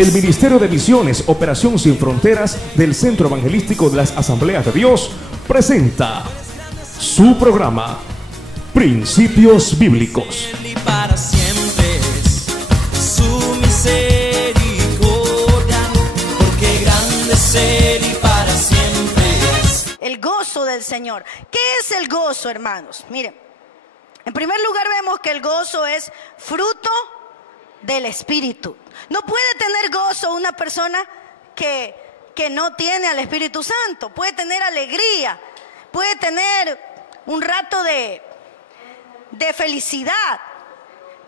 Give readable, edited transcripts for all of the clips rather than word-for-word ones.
El Ministerio de Misiones, Operación Sin Fronteras del Centro Evangelístico de las Asambleas de Dios presenta su programa Principios Bíblicos. Y para siempre es su misericordia, porque grande es Él y para siempre es. El gozo del Señor. ¿Qué es el gozo, hermanos? Miren, en primer lugar vemos que el gozo es fruto del Espíritu. No puede tener gozo una persona que no tiene al Espíritu Santo. Puede tener alegría, puede tener un rato de felicidad,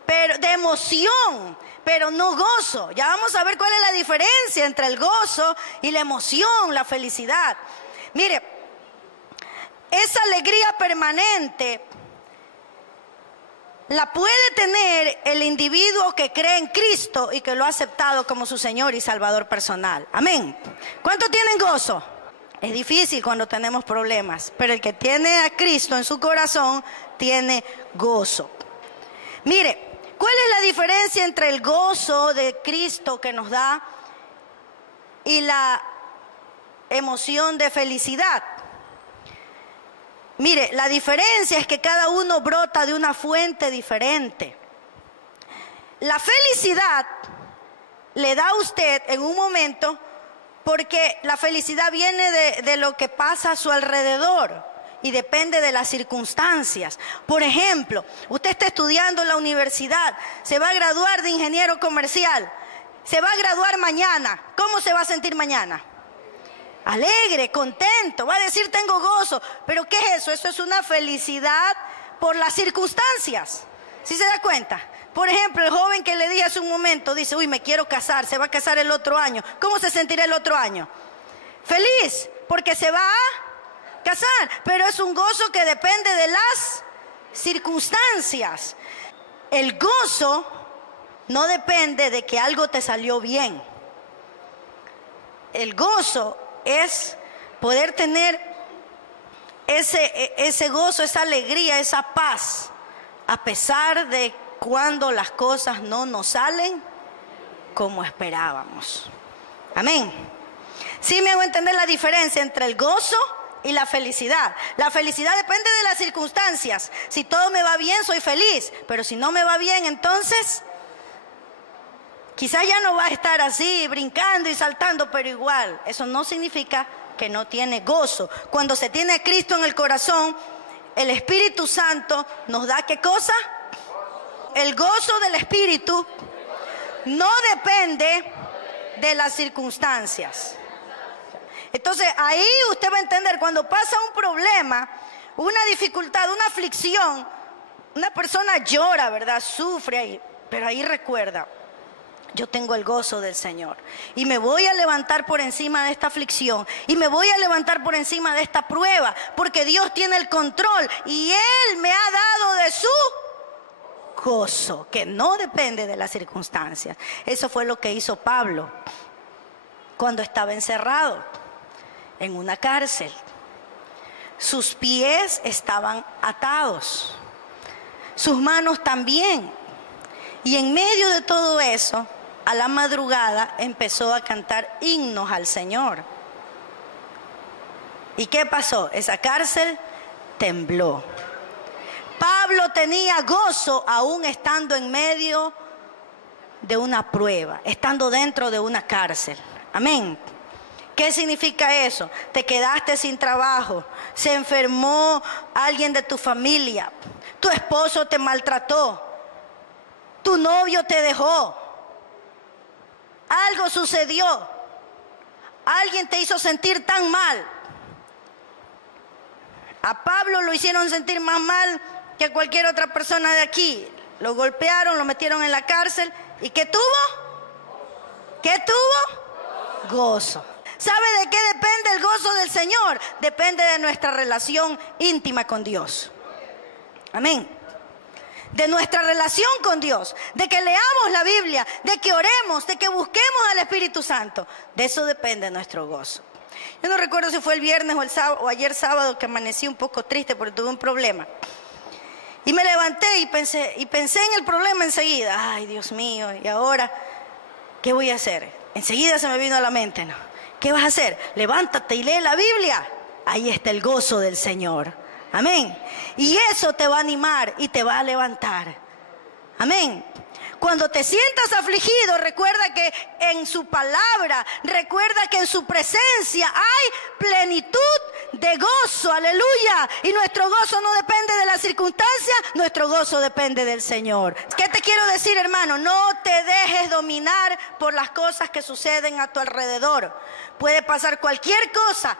pero de emoción, pero no gozo. Ya vamos a ver cuál es la diferencia entre el gozo y la emoción, la felicidad. Mire, esa alegría permanente la puede tener el individuo que cree en Cristo y que lo ha aceptado como su Señor y Salvador personal. Amén. ¿Cuántos tienen gozo? Es difícil cuando tenemos problemas, pero el que tiene a Cristo en su corazón tiene gozo. Mire, ¿cuál es la diferencia entre el gozo de Cristo que nos da y la emoción de felicidad? Mire, la diferencia es que cada uno brota de una fuente diferente. La felicidad le da a usted en un momento porque la felicidad viene de lo que pasa a su alrededor y depende de las circunstancias. Por ejemplo, usted está estudiando en la universidad, se va a graduar de ingeniero comercial, se va a graduar mañana. ¿Cómo se va a sentir mañana? Alegre, contento, va a decir tengo gozo. ¿Pero qué es eso? Eso es una felicidad por las circunstancias. ¿Sí se da cuenta? Por ejemplo, el joven que le dije hace un momento dice, uy, me quiero casar, se va a casar el otro año. ¿Cómo se sentirá el otro año? Feliz, porque se va a casar, pero es un gozo que depende de las circunstancias. El gozo no depende de que algo te salió bien. El gozo es poder tener ese gozo, esa alegría, esa paz, a pesar de cuando las cosas no nos salen como esperábamos. Amén. ¿Sí me hago entender la diferencia entre el gozo y la felicidad? La felicidad depende de las circunstancias. Si todo me va bien, soy feliz. Pero si no me va bien, entonces quizás ya no va a estar así, brincando y saltando, pero igual, eso no significa que no tiene gozo. Cuando se tiene a Cristo en el corazón, el Espíritu Santo nos da ¿qué cosa? El gozo del Espíritu no depende de las circunstancias. Entonces ahí usted va a entender, cuando pasa un problema, una dificultad, una aflicción, una persona llora, ¿verdad? Sufre ahí, pero ahí recuerda, yo tengo el gozo del Señor y me voy a levantar por encima de esta aflicción y me voy a levantar por encima de esta prueba, porque Dios tiene el control y Él me ha dado de su gozo, que no depende de las circunstancias. Eso fue lo que hizo Pablo cuando estaba encerrado en una cárcel. Sus pies estaban atados, sus manos también, y en medio de todo eso, a la madrugada empezó a cantar himnos al Señor. ¿Y qué pasó? Esa cárcel tembló. Pablo tenía gozo aún estando en medio de una prueba, estando dentro de una cárcel. Amén. ¿Qué significa eso? Te quedaste sin trabajo, se enfermó alguien de tu familia, tu esposo te maltrató, tu novio te dejó, algo sucedió, alguien te hizo sentir tan mal. A Pablo lo hicieron sentir más mal que a cualquier otra persona de aquí. Lo golpearon, lo metieron en la cárcel. ¿Y qué tuvo? ¿Qué tuvo? Gozo. ¿Sabe de qué depende el gozo del Señor? Depende de nuestra relación íntima con Dios. Amén. De nuestra relación con Dios, de que leamos la Biblia, de que oremos, de que busquemos al Espíritu Santo. De eso depende nuestro gozo. Yo no recuerdo si fue el viernes o el sábado, o ayer sábado, que amanecí un poco triste porque tuve un problema. Y me levanté y pensé en el problema enseguida. Ay, Dios mío, ¿y ahora qué voy a hacer? Enseguida se me vino a la mente, ¿no? ¿Qué vas a hacer? Levántate y lee la Biblia. Ahí está el gozo del Señor. Amén. Y eso te va a animar y te va a levantar. Amén. Cuando te sientas afligido, recuerda que en su palabra, recuerda que en su presencia hay plenitud de gozo, aleluya. Y nuestro gozo no depende de las circunstancias, nuestro gozo depende del Señor. ¿Qué te quiero decir, hermano? No te dejes dominar por las cosas que suceden a tu alrededor. Puede pasar cualquier cosa.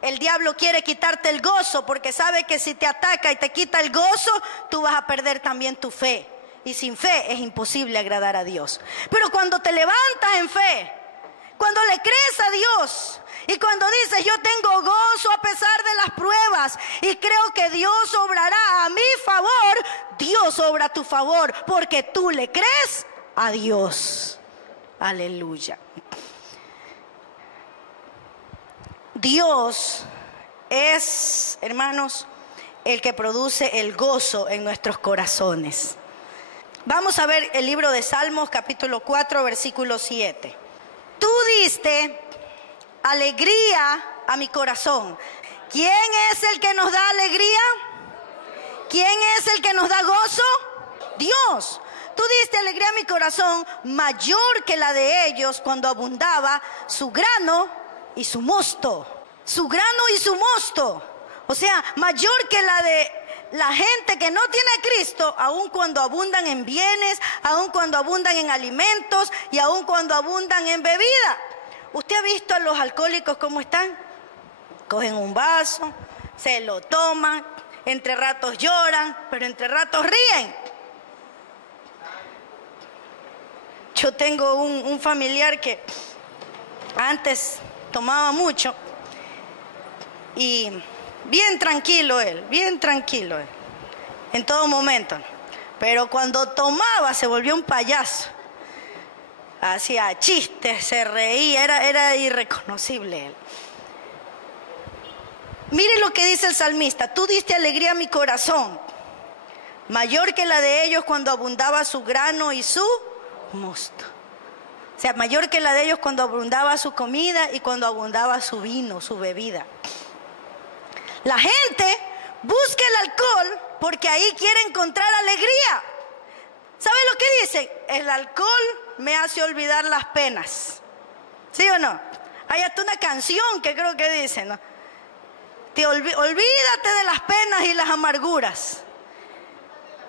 El diablo quiere quitarte el gozo porque sabe que si te ataca y te quita el gozo, tú vas a perder también tu fe. Y sin fe es imposible agradar a Dios. Pero cuando te levantas en fe, cuando le crees a Dios y cuando dices yo tengo gozo a pesar de las pruebas y creo que Dios obrará a mi favor, Dios obra a tu favor porque tú le crees a Dios. Aleluya. Dios es, hermanos, el que produce el gozo en nuestros corazones. Vamos a ver el libro de Salmos, capítulo 4, versículo 7. Tú diste alegría a mi corazón. ¿Quién es el que nos da alegría? ¿Quién es el que nos da gozo? Dios. Tú diste alegría a mi corazón mayor que la de ellos cuando abundaba su grano y su mosto. Su grano y su mosto. O sea, mayor que la de la gente que no tiene a Cristo, aun cuando abundan en bienes, aun cuando abundan en alimentos y aun cuando abundan en bebida. ¿Usted ha visto a los alcohólicos cómo están? Cogen un vaso, se lo toman, entre ratos lloran, pero entre ratos ríen. Yo tengo un familiar que antes tomaba mucho y bien tranquilo él, en todo momento. Pero cuando tomaba se volvió un payaso. Hacía chistes, se reía, era irreconocible él. Mire lo que dice el salmista: tú diste alegría a mi corazón, mayor que la de ellos cuando abundaba su grano y su mosto. O sea, mayor que la de ellos cuando abundaba su comida y cuando abundaba su vino, su bebida. La gente busca el alcohol porque ahí quiere encontrar alegría. ¿Sabe lo que dicen? El alcohol me hace olvidar las penas. ¿Sí o no? Hay hasta una canción que creo que dice, ¿no? Olvídate de las penas y las amarguras.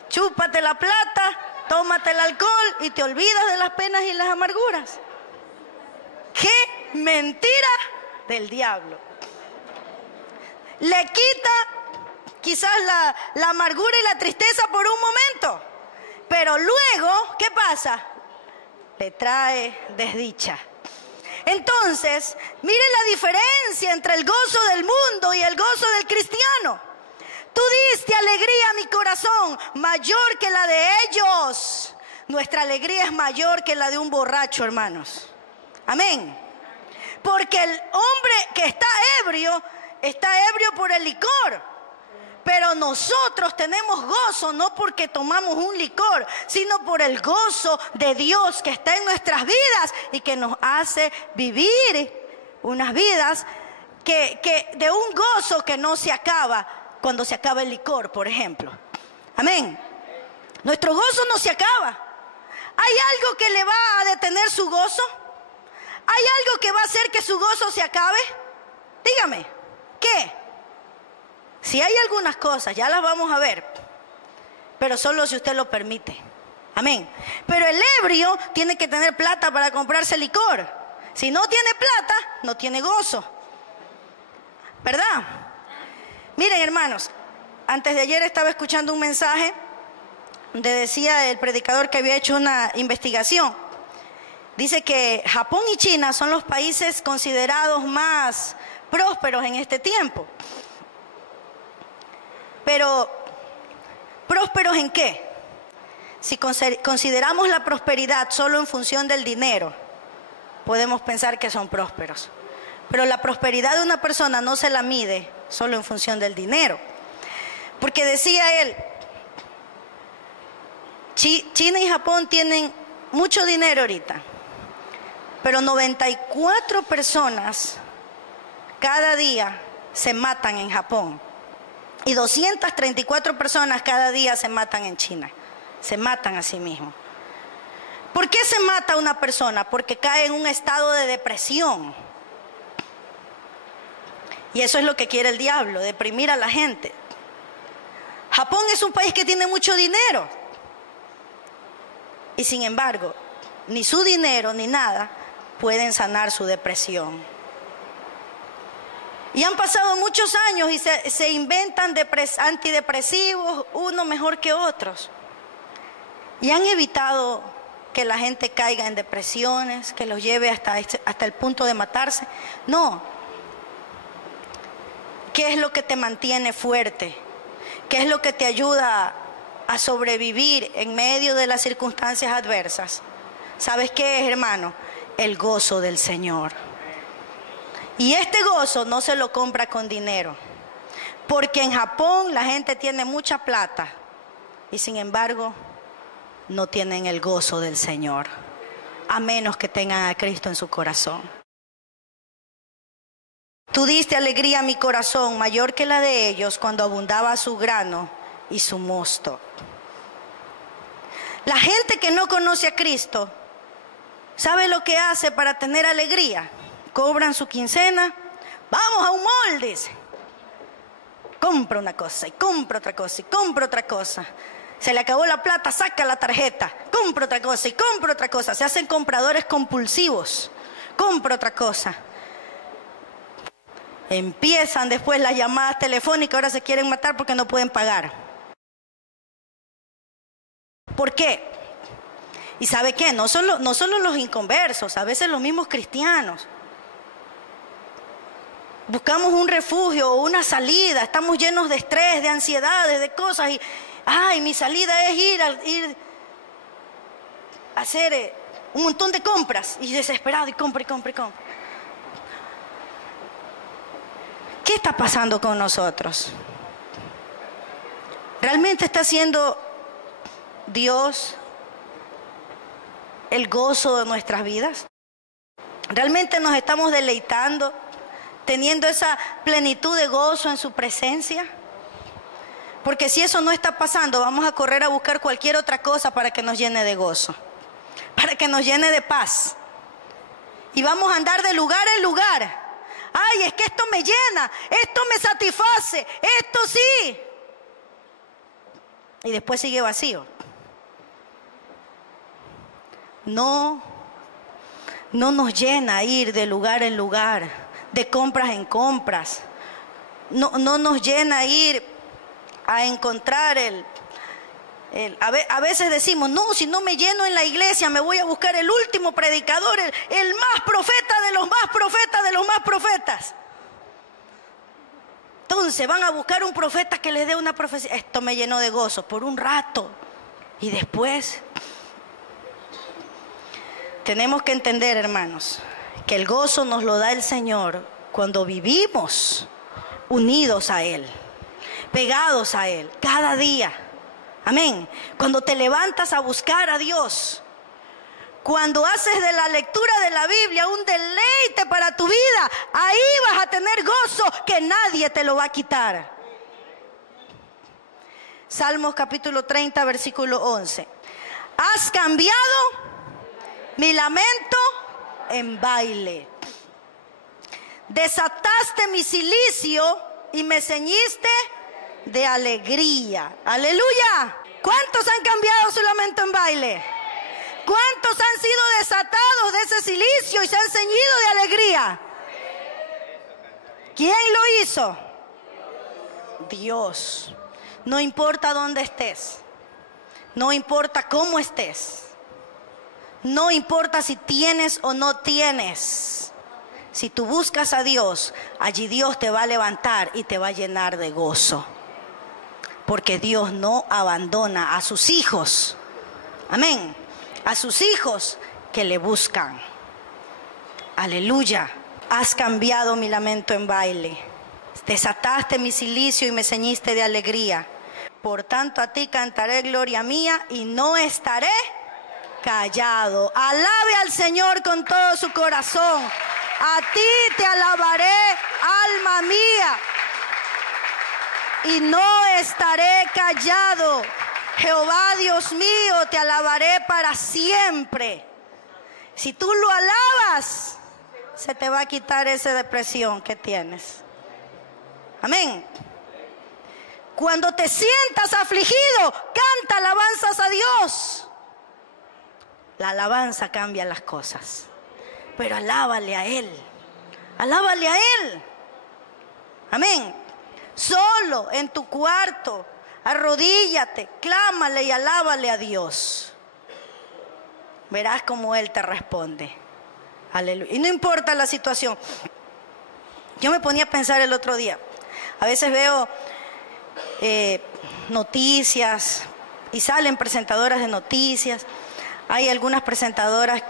Chúpate la plata, tómate el alcohol y te olvidas de las penas y las amarguras. ¡Qué mentira del diablo! Le quita quizás la amargura y la tristeza por un momento, pero luego, ¿qué pasa? Le trae desdicha. Entonces, mire la diferencia entre el gozo del mundo y el gozo del cristiano. Tú diste alegría a mi corazón, mayor que la de ellos. Nuestra alegría es mayor que la de un borracho, hermanos. Amén. Porque el hombre que está ebrio por el licor. Pero nosotros tenemos gozo no porque tomamos un licor, sino por el gozo de Dios que está en nuestras vidas y que nos hace vivir unas vidas que de un gozo que no se acaba cuando se acaba el licor, por ejemplo. Amén. Nuestro gozo no se acaba. ¿Hay algo que le va a detener su gozo? ¿Hay algo que va a hacer que su gozo se acabe? Dígame, ¿qué? Si hay algunas cosas, ya las vamos a ver, pero solo si usted lo permite. Amén. Pero el ebrio tiene que tener plata para comprarse licor. Si no tiene plata, no tiene gozo. ¿Verdad? Miren, hermanos, antes de ayer estaba escuchando un mensaje donde decía el predicador que había hecho una investigación. Dice que Japón y China son los países considerados más prósperos en este tiempo. Pero, ¿prósperos en qué? Si consideramos la prosperidad solo en función del dinero, podemos pensar que son prósperos. Pero la prosperidad de una persona no se la mide solo en función del dinero. Porque decía él, China y Japón tienen mucho dinero ahorita, pero 94 personas cada día se matan en Japón. Y 234 personas cada día se matan en China. Se matan a sí mismos. ¿Por qué se mata una persona? Porque cae en un estado de depresión. Y eso es lo que quiere el diablo, deprimir a la gente. Japón es un país que tiene mucho dinero. Y sin embargo, ni su dinero ni nada pueden sanar su depresión. Y han pasado muchos años y se inventan antidepresivos, uno mejor que otros. Y han evitado que la gente caiga en depresiones, que los lleve hasta el punto de matarse. No. ¿Qué es lo que te mantiene fuerte? ¿Qué es lo que te ayuda a sobrevivir en medio de las circunstancias adversas? ¿Sabes qué es, hermano? El gozo del Señor. Y este gozo no se lo compra con dinero. Porque en Japón la gente tiene mucha plata y sin embargo no tienen el gozo del Señor, a menos que tengan a Cristo en su corazón. Tú diste alegría a mi corazón, mayor que la de ellos, cuando abundaba su grano y su mosto. La gente que no conoce a Cristo, ¿sabe lo que hace para tener alegría? Cobran su quincena, vamos a un mall, dice. Compra una cosa y compra otra cosa y compra otra cosa. Se le acabó la plata, saca la tarjeta, compra otra cosa y compra otra cosa. Se hacen compradores compulsivos, compra otra cosa. Empiezan después las llamadas telefónicas, ahora se quieren matar porque no pueden pagar. ¿Por qué? ¿Y sabe qué? No solo los inconversos, a veces los mismos cristianos. Buscamos un refugio o una salida, estamos llenos de estrés, de ansiedades, de cosas y mi salida es ir a hacer un montón de compras y desesperado y compra. ¿Qué está pasando con nosotros? ¿Realmente está siendo Dios el gozo de nuestras vidas? ¿Realmente nos estamos deleitando, teniendo esa plenitud de gozo en su presencia? Porque si eso no está pasando, vamos a correr a buscar cualquier otra cosa para que nos llene de gozo, para que nos llene de paz. Y vamos a andar de lugar en lugar. Ay, es que esto me llena, esto me satisface, esto sí. Y después sigue vacío. No nos llena ir de lugar en lugar, de compras en compras. No nos llena ir a encontrar a veces decimos, no, si no me lleno en la iglesia, me voy a buscar el último predicador, el más profeta de los más profetas de los más profetas. Entonces van a buscar un profeta que les dé una profecía. Esto me llenó de gozo por un rato. Y después tenemos que entender, hermanos, que el gozo nos lo da el Señor cuando vivimos unidos a Él, pegados a Él, cada día. Amén. Cuando te levantas a buscar a Dios, cuando haces de la lectura de la Biblia un deleite para tu vida, ahí vas a tener gozo que nadie te lo va a quitar. Salmos capítulo 30, versículo 11. Has cambiado mi lamento en baile. Desataste mi cilicio y me ceñiste de alegría. Aleluya. ¿Cuántos han cambiado su lamento en baile? ¿Cuántos han sido desatados de ese cilicio y se han ceñido de alegría? ¿Quién lo hizo? Dios. No importa dónde estés, no importa cómo estés, no importa si tienes o no tienes. Si tú buscas a Dios, allí Dios te va a levantar y te va a llenar de gozo. Porque Dios no abandona a sus hijos. Amén. A sus hijos que le buscan. Aleluya. Has cambiado mi lamento en baile. Desataste mi cilicio y me ceñiste de alegría. Por tanto a ti cantaré gloria mía y no estaré callado. Alabe al Señor con todo su corazón. A ti te alabaré, alma mía, y no estaré callado. Jehová Dios mío, te alabaré para siempre. Si tú lo alabas, se te va a quitar esa depresión que tienes. Amén. Cuando te sientas afligido, canta alabanzas a Dios. La alabanza cambia las cosas. Pero alábale a Él. Alábale a Él. Amén. Solo en tu cuarto, arrodíllate, clámale y alábale a Dios. Verás cómo Él te responde. Aleluya. Y no importa la situación. Yo me ponía a pensar el otro día. A veces veo noticias y salen presentadoras de noticias. Hay algunas presentadoras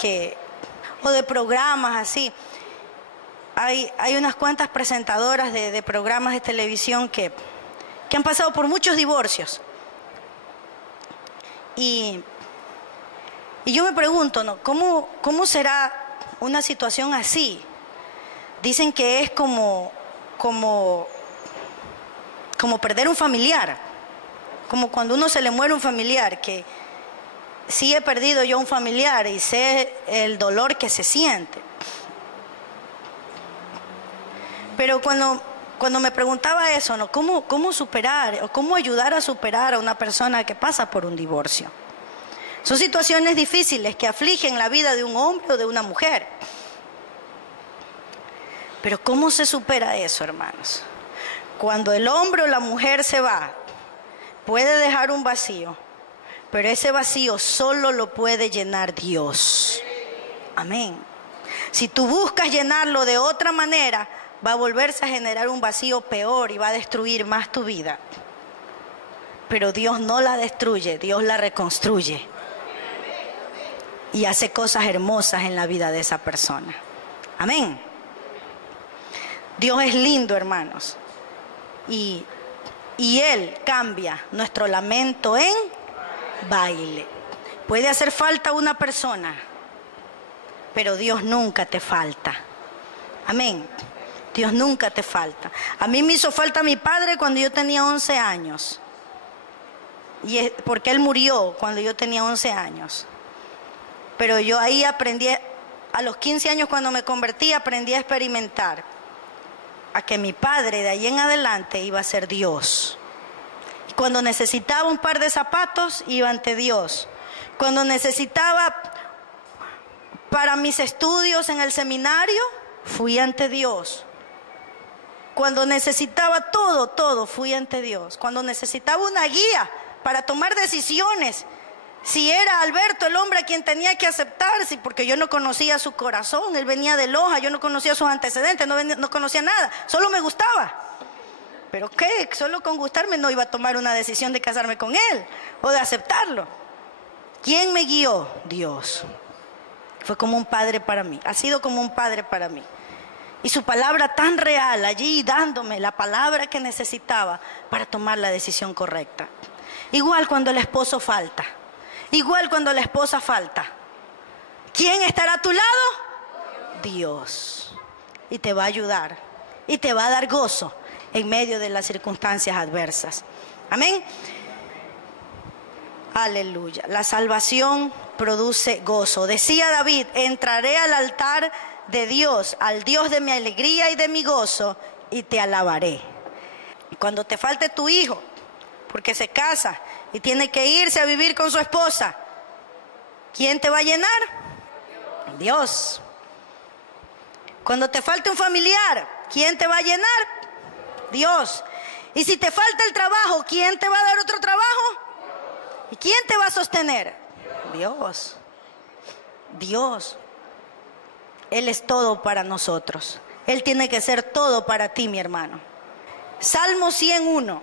o de programas así. Hay unas cuantas presentadoras de programas de televisión que han pasado por muchos divorcios. Y yo me pregunto, ¿no? ¿Cómo será una situación así? Dicen que es como perder un familiar, como cuando uno se le muere un familiar, que sí he perdido yo un familiar y sé el dolor que se siente. Pero cuando me preguntaba eso, ¿no? ¿Cómo superar o cómo ayudar a superar a una persona que pasa por un divorcio? Son situaciones difíciles que afligen la vida de un hombre o de una mujer. Pero ¿cómo se supera eso, hermanos? Cuando el hombre o la mujer se va, puede dejar un vacío, pero ese vacío solo lo puede llenar Dios. Amén. Si tú buscas llenarlo de otra manera, va a volverse a generar un vacío peor y va a destruir más tu vida. Pero Dios no la destruye, Dios la reconstruye. Y hace cosas hermosas en la vida de esa persona. Amén. Dios es lindo, hermanos. Y Él cambia nuestro lamento en baile. Puede hacer falta una persona, pero Dios nunca te falta. Amén. Dios nunca te falta. A mí me hizo falta mi padre cuando yo tenía 11 años. Porque Él murió cuando yo tenía 11 años. Pero yo ahí aprendí, a los 15 años cuando me convertí, aprendí a experimentar a que mi padre de ahí en adelante iba a ser Dios. Cuando necesitaba un par de zapatos, iba ante Dios. Cuando necesitaba para mis estudios en el seminario, fui ante Dios. Cuando necesitaba todo, fui ante Dios. Cuando necesitaba una guía para tomar decisiones, si era Alberto el hombre a quien tenía que aceptar, sí, porque yo no conocía su corazón, él venía de Loja, yo no conocía sus antecedentes, no conocía nada, solo me gustaba. Pero ¿qué? Solo con gustarme no iba a tomar una decisión de casarme con él o de aceptarlo. ¿Quién me guió? Dios. Fue como un padre para mí, ha sido como un padre para mí. Y su palabra tan real allí dándome la palabra que necesitaba para tomar la decisión correcta. Igual cuando el esposo falta. Igual cuando la esposa falta. ¿Quién estará a tu lado? Dios. Y te va a ayudar. Y te va a dar gozo en medio de las circunstancias adversas. Amén. Aleluya. La salvación produce gozo. Decía David, entraré al altar de Dios, al Dios de mi alegría y de mi gozo, y te alabaré. Cuando te falte tu hijo, porque se casa y tiene que irse a vivir con su esposa, ¿quién te va a llenar? Dios. Cuando te falte un familiar, ¿quién te va a llenar? Dios. Y si te falta el trabajo, ¿quién te va a dar otro trabajo? ¿Y quién te va a sostener? Dios. Dios. Él es todo para nosotros. Él tiene que ser todo para ti, mi hermano. Salmo 101.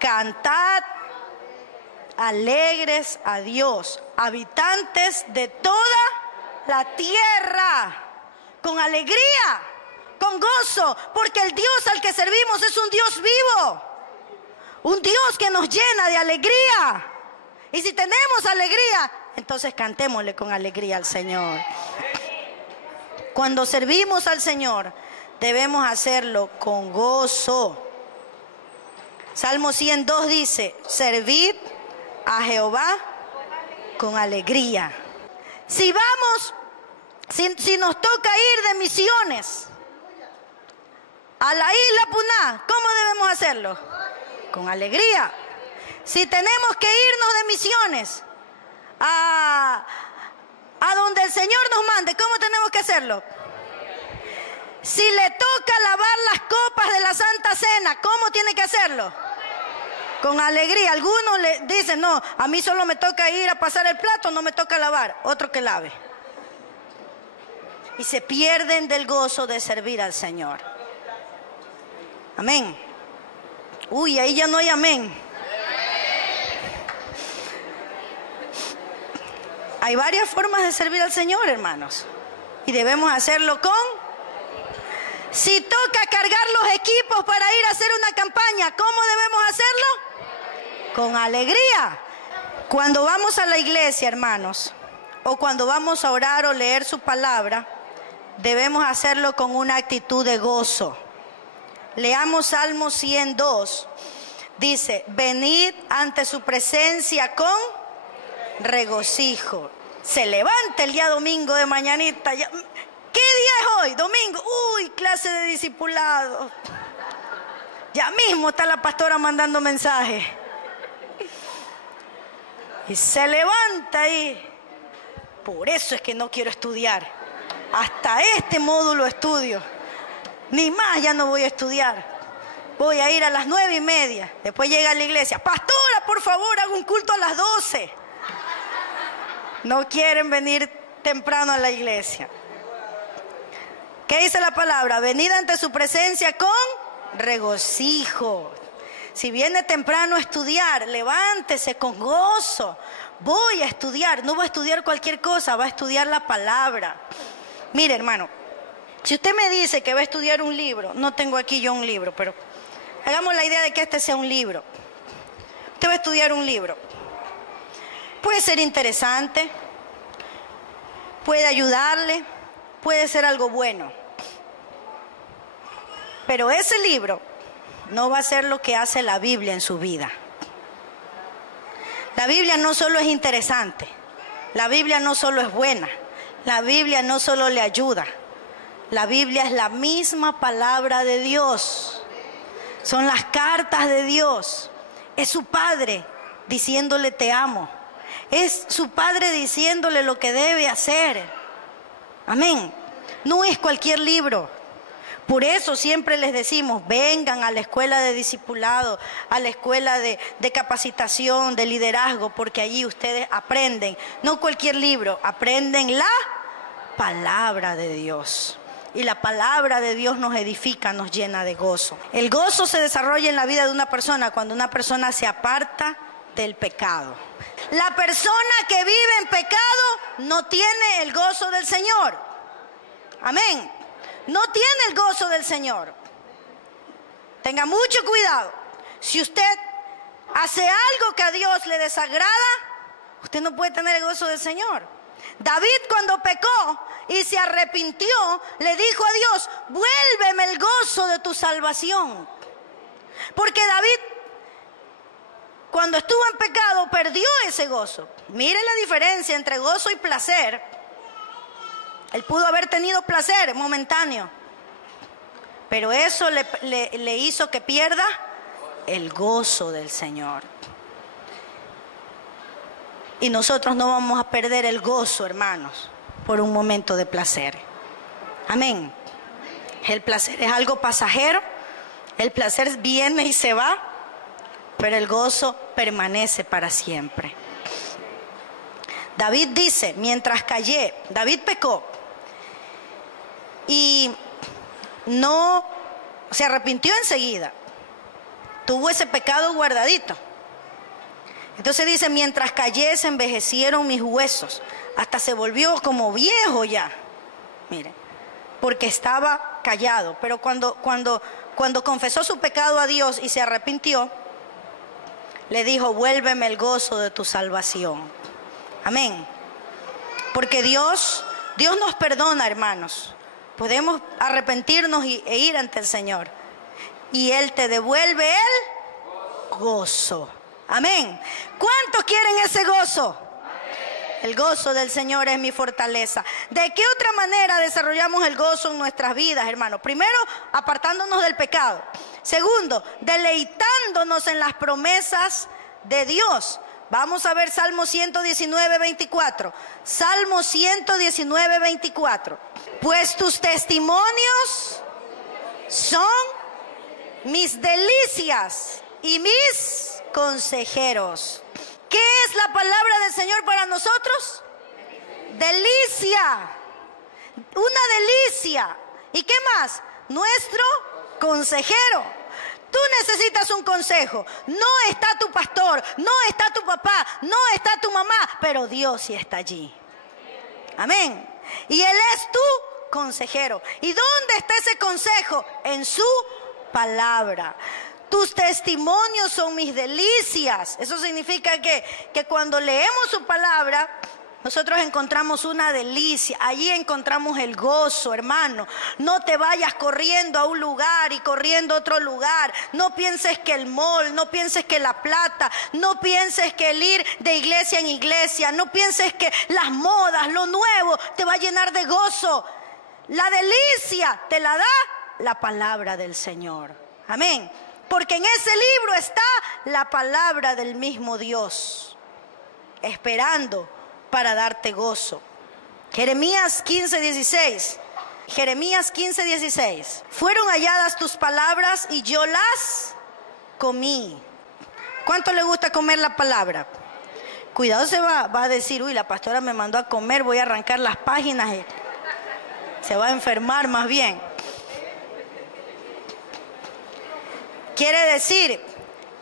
Cantad alegres a Dios, habitantes de toda la tierra, con alegría, con gozo, porque el Dios al que servimos es un Dios vivo, un Dios que nos llena de alegría. Y si tenemos alegría, entonces cantémosle con alegría al Señor. Cuando servimos al Señor, debemos hacerlo con gozo. Salmo 102 dice, servid a Jehová con alegría. Si nos toca ir de misiones a la isla Puná, ¿cómo debemos hacerlo? Con alegría. Si tenemos que irnos de misiones a donde el Señor nos mande, ¿cómo tenemos que hacerlo? Si le toca lavar las copas de la Santa Cena, ¿cómo tiene que hacerlo? Con alegría. Algunos le dicen, no, a mí solo me toca ir a pasar el plato, no me toca lavar. Otro que lave. Y se pierden del gozo de servir al Señor. Amén. Uy, ahí ya no hay amén. Hay varias formas de servir al Señor, hermanos. Y debemos hacerlo con... Si toca cargar los equipos para ir a hacer una campaña, ¿cómo debemos hacerlo? Con alegría. Cuando vamos a la iglesia, hermanos, o cuando vamos a orar o leer su palabra, debemos hacerlo con una actitud de gozo. Leamos Salmo 102. Dice, venid ante su presencia con regocijo. Se levanta el día domingo de mañanita. ¿Qué día es hoy? Domingo. Uy, clase de discipulado. Ya mismo está la pastora mandando mensajes. Y se levanta ahí. Por eso es que no quiero estudiar. Hasta este módulo estudio. Ni más ya no voy a estudiar. Voy a ir a las 9:30. Después llega a la iglesia. Pastora, por favor, haga un culto a las 12. No quieren venir temprano a la iglesia. ¿Qué dice la palabra? Venid ante su presencia con regocijo. Si viene temprano a estudiar, levántese con gozo. Voy a estudiar, no voy a estudiar cualquier cosa, va a estudiar la palabra. Mire, hermano, si usted me dice que va a estudiar un libro, no tengo aquí yo un libro, pero hagamos la idea de que este sea un libro. Usted va a estudiar un libro. Puede ser interesante, puede ayudarle, puede ser algo bueno. Pero ese libro no va a ser lo que hace la Biblia en su vida. La Biblia no solo es interesante, la Biblia no solo es buena, la Biblia no solo le ayuda, la Biblia es la misma palabra de Dios. Son las cartas de Dios. Es su Padre diciéndole te amo. Es su Padre diciéndole lo que debe hacer. Amén. No es cualquier libro. Por eso siempre les decimos, vengan a la escuela de discipulado, a la escuela de capacitación, de liderazgo, porque allí ustedes aprenden, no cualquier libro, aprenden la palabra de Dios. Y la palabra de Dios nos edifica, nos llena de gozo. El gozo se desarrolla en la vida de una persona cuando una persona se aparta del pecado. La persona que vive en pecado no tiene el gozo del Señor. Amén. No tiene el gozo del Señor. Tenga mucho cuidado. Si usted hace algo que a Dios le desagrada, usted no puede tener el gozo del Señor. David, cuando pecó y se arrepintió, le dijo a Dios, vuélveme el gozo de tu salvación. Porque David, cuando estuvo en pecado, perdió ese gozo. Mire la diferencia entre gozo y placer. Él pudo haber tenido placer momentáneo, pero eso le hizo que pierda el gozo del Señor. Y nosotros no vamos a perder el gozo, hermanos, por un momento de placer. Amén. El placer es algo pasajero, el placer viene y se va, pero el gozo permanece para siempre. David dice, mientras callé, David pecó y no se arrepintió enseguida, tuvo ese pecado guardadito. Entonces dice, mientras callé se envejecieron mis huesos, hasta se volvió como viejo ya, mire, porque estaba callado. Pero cuando confesó su pecado a Dios y se arrepintió, le dijo, vuélveme el gozo de tu salvación. Amén. Porque Dios nos perdona, hermanos. Podemos arrepentirnos e ir ante el Señor. Y Él te devuelve el gozo. Amén. ¿Cuántos quieren ese gozo? El gozo del Señor es mi fortaleza. ¿De qué otra manera desarrollamos el gozo en nuestras vidas, hermanos? Primero, apartándonos del pecado. Segundo, deleitándonos en las promesas de Dios. Vamos a ver Salmo 119, 24. Salmo 119, 24. Pues tus testimonios son mis delicias y mis consejeros. ¿Qué es la palabra del Señor para nosotros? Delicia. Una delicia. ¿Y qué más? Nuestro consejero. Tú necesitas un consejo. No está tu pastor, no está tu papá, no está tu mamá, pero Dios sí está allí. Amén. Y Él es tu consejero. ¿Y dónde está ese consejo? En su palabra. Tus testimonios son mis delicias. Eso significa que cuando leemos su palabra, nosotros encontramos una delicia. Allí encontramos el gozo, hermano. No te vayas corriendo a un lugar y corriendo a otro lugar. No pienses que el mall, no pienses que la plata, no pienses que el ir de iglesia en iglesia, no pienses que las modas, lo nuevo, te va a llenar de gozo. La delicia te la da la palabra del Señor. Amén. Porque en ese libro está la palabra del mismo Dios, esperando para darte gozo. Jeremías 15:16. Jeremías 15:16. Fueron halladas tus palabras y yo las comí. ¿Cuánto le gusta comer la palabra? Cuidado, se va a decir, uy, la pastora me mandó a comer, voy a arrancar las páginas. Se va a enfermar más bien. Quiere decir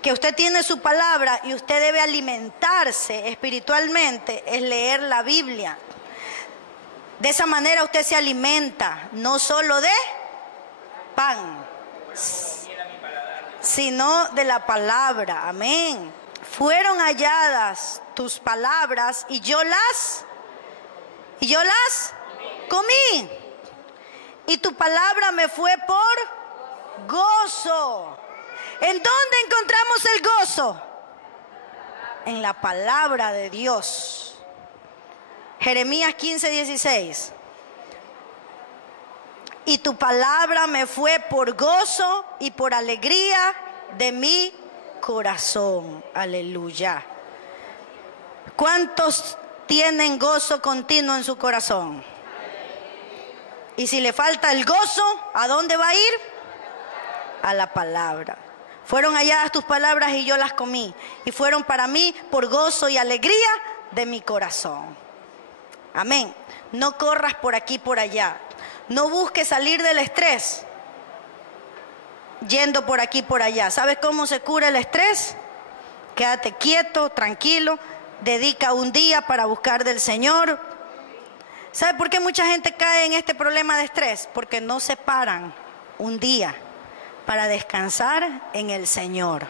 que usted tiene su palabra y usted debe alimentarse espiritualmente, es leer la Biblia. De esa manera usted se alimenta, no solo de pan, sino de la palabra. Amén. Fueron halladas tus palabras y yo las comí. Y tu palabra me fue por gozo. ¿En dónde encontramos el gozo? En la palabra de Dios. Jeremías 15:16. Y tu palabra me fue por gozo y por alegría de mi corazón. Aleluya. ¿Cuántos tienen gozo continuo en su corazón? Y si le falta el gozo, ¿a dónde va a ir? A la palabra. Fueron halladas tus palabras y yo las comí, y fueron para mí por gozo y alegría de mi corazón. Amén. No corras por aquí y por allá. No busques salir del estrés yendo por aquí y por allá. ¿Sabes cómo se cura el estrés? Quédate quieto, tranquilo, dedica un día para buscar del Señor. ¿Sabe por qué mucha gente cae en este problema de estrés? Porque no se paran un día para descansar en el Señor.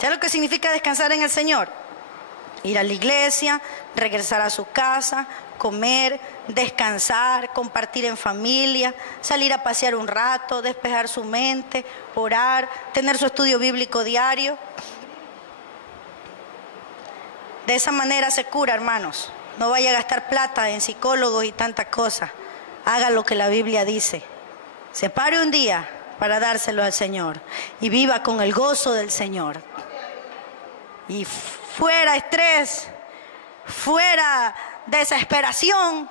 ¿Sabes lo que significa descansar en el Señor? Ir a la iglesia, regresar a su casa, comer, descansar, compartir en familia, salir a pasear un rato, despejar su mente, orar, tener su estudio bíblico diario. De esa manera se cura, hermanos. No vaya a gastar plata en psicólogos y tantas cosas. Haga lo que la Biblia dice. Separe un día para dárselo al Señor y viva con el gozo del Señor. Y fuera estrés, fuera desesperación,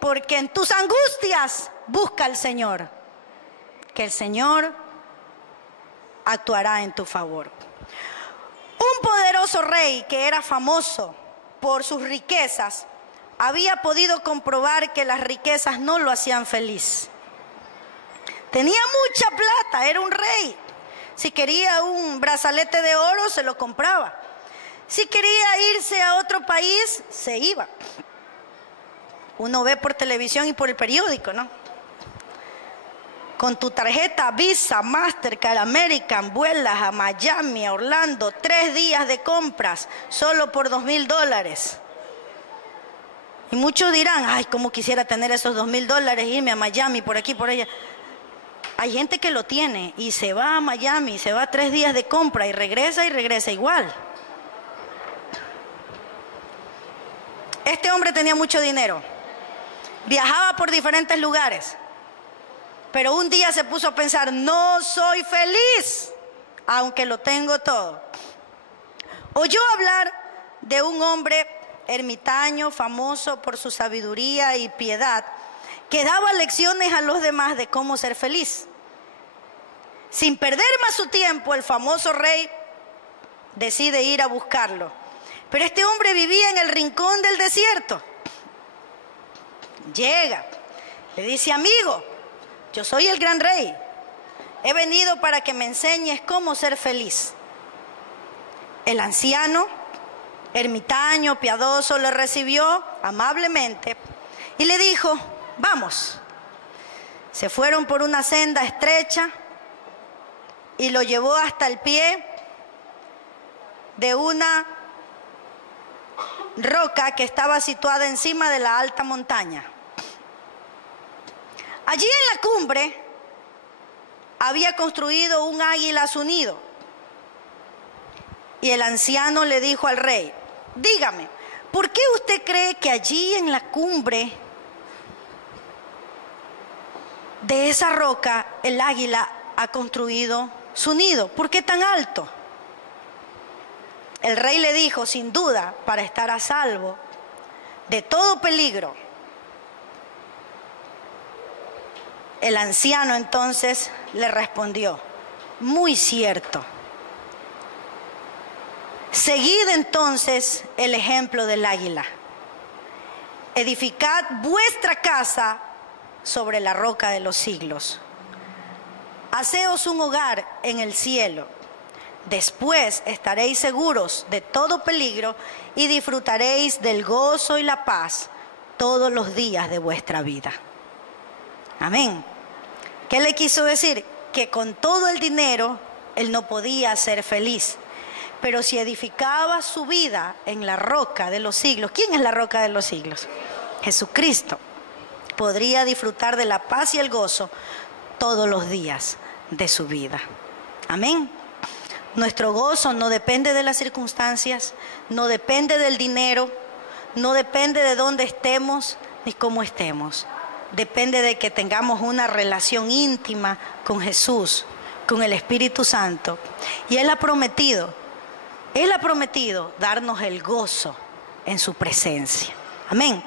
porque en tus angustias busca al Señor, que el Señor actuará en tu favor. Un poderoso rey que era famoso por sus riquezas había podido comprobar que las riquezas no lo hacían feliz. Tenía mucha plata, era un rey. Si quería un brazalete de oro, se lo compraba. Si quería irse a otro país, se iba. Uno ve por televisión y por el periódico, ¿no? con tu tarjeta Visa, Mastercard, American, vuelas a Miami, a Orlando, 3 días de compras, solo por $2,000. Y muchos dirán, ay, cómo quisiera tener esos $2,000, irme a Miami, por aquí, por allá. Hay gente que lo tiene y se va a Miami, se va 3 días de compra y regresa igual. Este hombre tenía mucho dinero, viajaba por diferentes lugares, pero un día se puso a pensar, no soy feliz, aunque lo tengo todo. Oyó hablar de un hombre ermitaño, famoso por su sabiduría y piedad, que daba lecciones a los demás de cómo ser feliz. Sin perder más su tiempo, el famoso rey decide ir a buscarlo. Pero este hombre vivía en el rincón del desierto. Llega, le dice, amigo, yo soy el gran rey. He venido para que me enseñes cómo ser feliz. El anciano, ermitaño, piadoso, le recibió amablemente y le dijo, vamos. Se fueron por una senda estrecha y lo llevó hasta el pie de una roca que estaba situada encima de la alta montaña. Allí en la cumbre había construido un águila su nido. Y el anciano le dijo al rey, dígame, ¿por qué usted cree que allí en la cumbre de esa roca el águila ha construido su nido? ¿Por qué tan alto? El rey le dijo, sin duda, para estar a salvo de todo peligro. El anciano entonces le respondió, muy cierto. Seguid entonces el ejemplo del águila. Edificad vuestra casa sobre la roca de los siglos. Haceos un hogar en el cielo. Después estaréis seguros de todo peligro y disfrutaréis del gozo y la paz todos los días de vuestra vida. Amén. ¿Qué le quiso decir? Que con todo el dinero él no podía ser feliz. Pero si edificaba su vida en la roca de los siglos, ¿quién es la roca de los siglos? Jesucristo. Podría disfrutar de la paz y el gozo todos los días de su vida. Amén. Nuestro gozo no depende de las circunstancias, no depende del dinero, no depende de dónde estemos ni cómo estemos. Depende de que tengamos una relación íntima con Jesús, con el Espíritu Santo. Y Él ha prometido darnos el gozo en su presencia. Amén.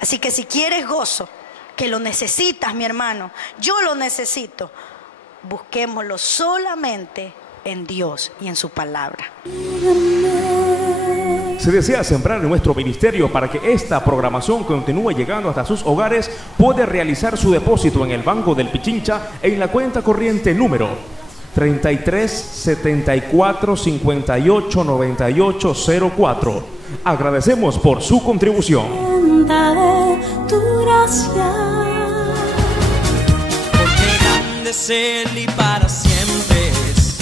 Así que si quieres gozo, que lo necesitas, mi hermano, yo lo necesito, busquémoslo solamente en Dios y en su palabra. Si desea sembrar en nuestro ministerio para que esta programación continúe llegando hasta sus hogares, puede realizar su depósito en el Banco del Pichincha en la cuenta corriente número 33 74 58 98 04. Agradecemos por su contribución. Tu gracia, porque grande es Él y para siempre es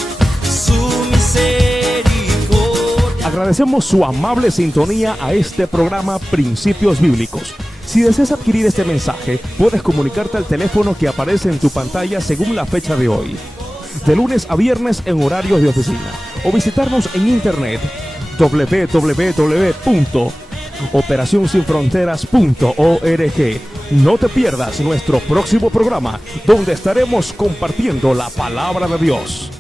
su misericordia. Agradecemos su amable sintonía a este programa Principios Bíblicos. Si deseas adquirir este mensaje, puedes comunicarte al teléfono que aparece en tu pantalla según la fecha de hoy, de lunes a viernes en horarios de oficina, o visitarnos en internet www.operacionsinfronteras.org. No te pierdas nuestro próximo programa, donde estaremos compartiendo la palabra de Dios.